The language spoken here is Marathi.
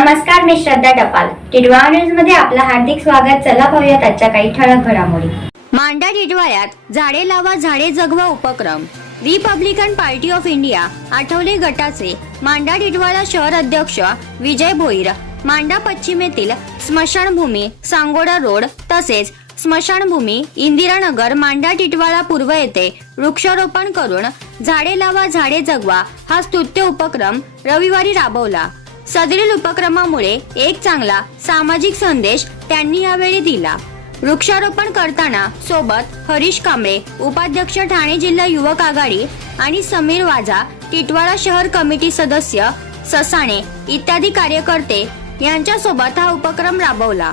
नमस्कार मी श्रद्धा टपाल. टिडवा न्यूजमध्ये आपलं हार्दिक स्वागत. चला पाहूयात आजच्या काही ठळक घडामोडी. मांडा टिडवाळ्यात झाडे लावा झाडे जगवा उपक्रम. Republican Party of India Athawale गटाचे मांडा टिडवाळा शहर अध्यक्ष विजय भोईर. मांडा पश्चिमेतील स्मशानभूमी सांगोडा रोड तसेच स्मशानभूमी इंदिरानगर मांडा टिटवाळा पूर्व येथे वृक्षारोपण करून झाडे लावा झाडे जगवा हा स्तुत्य उपक्रम रविवारी राबवला. सदरील उपक्रमामुळे एक चांगला सामाजिक संदेश त्यांनी यावेळी दिला. वृक्षारोपण करताना सोबत हरीश कांबळे उपाध्यक्ष ठाणे जिल्हा युवक आघाडी आणि समीर वाजा टिटवाळा शहर कमिटी सदस्य ससाणे इत्यादी कार्यकर्ते यांच्यासोबत हा उपक्रम राबवला.